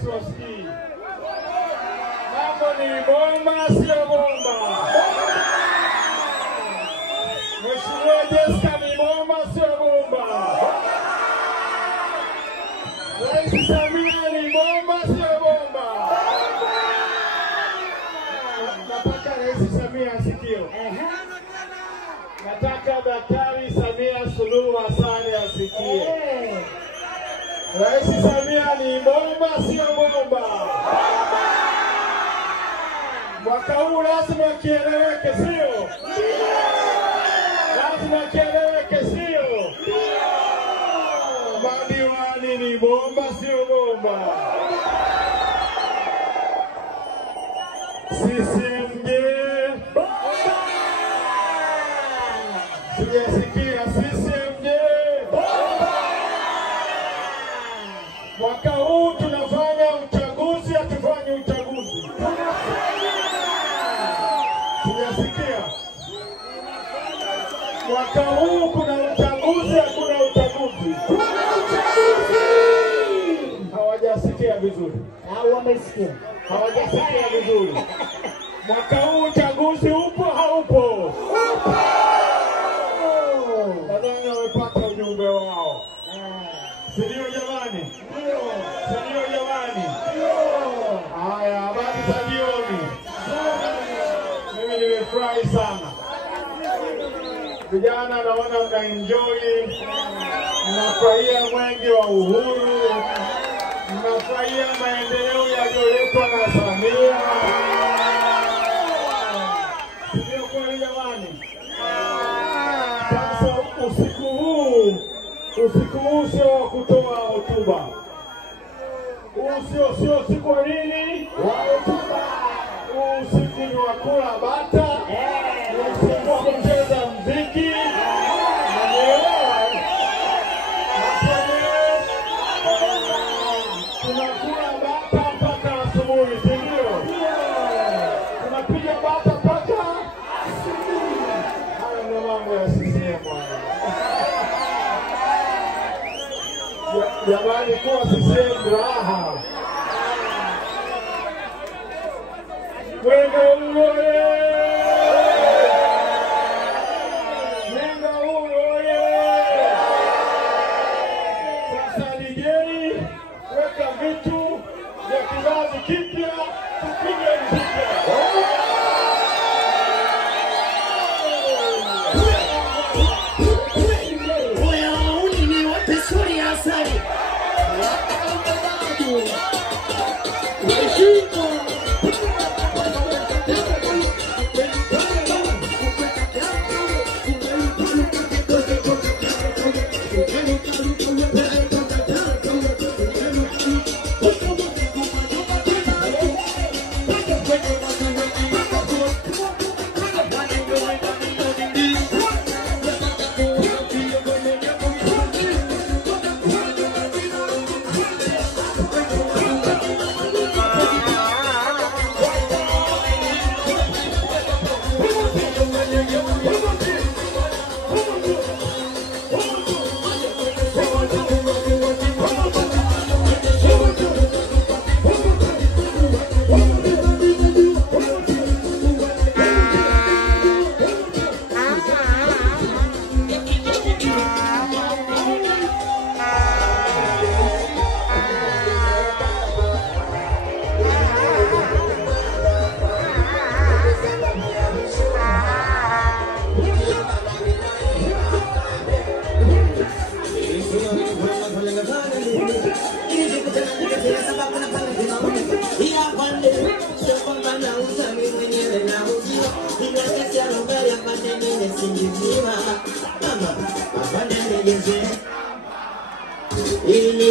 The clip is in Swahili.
siwasikii. Mambo ni bomba sio bomba. Mheshimiwa Jessica ni bomba sio bomba. Rais Samia ni bomba sio bomba. Nataka Rais Samia asikie. Nataka Daktari Samia Suluhu Hassan asikie. Rais Samia ni bomba sio bomba. Mwaka huu lazima kieleweke sio? Lazima kieleweke sio? Madiwani ni bomba sio bomba. CCM bomba. Sijasikia CCM bomba. Mwaka huu tunafanya uchaguzi, hatufanyi uchaguzi. Sijasikia. Mwaka huu kuna uchaguzi, hakuna uchaguzi. Hawajasikia vizuri. Wamesikia. Hawajasikia vizuri. Mwaka huu uchaguzi upo haupo? Nadhani wamepata ujumbe wao. Sindio jamani? Sindio jamani? Haya, habari za jioni. Mimi nimefurahi sana. Vijana naona mnaenjoy, mnafurahia mwenge wa uhuru, mnafurahia maendeleo yaliyoletwa na Samia. Sindio kweli jamani? Sasa usiku huu sio wa kutoa hotuba. Sio siku wa nini? Wa hotuba. Usiku ni wa kula bata. Usiku wa kucheza mziki. Tunakula bata mpaka asubuhi, sindio? Tunapiga bata mpaka asubuhi. Hayo ndio mambo ya CCM. Jamani, kuwa CCM raha. Mwenge uoye! Mwenge uoye! Sasa DJ, weka vitu vya kizazi kipya, tupige mziki. Ini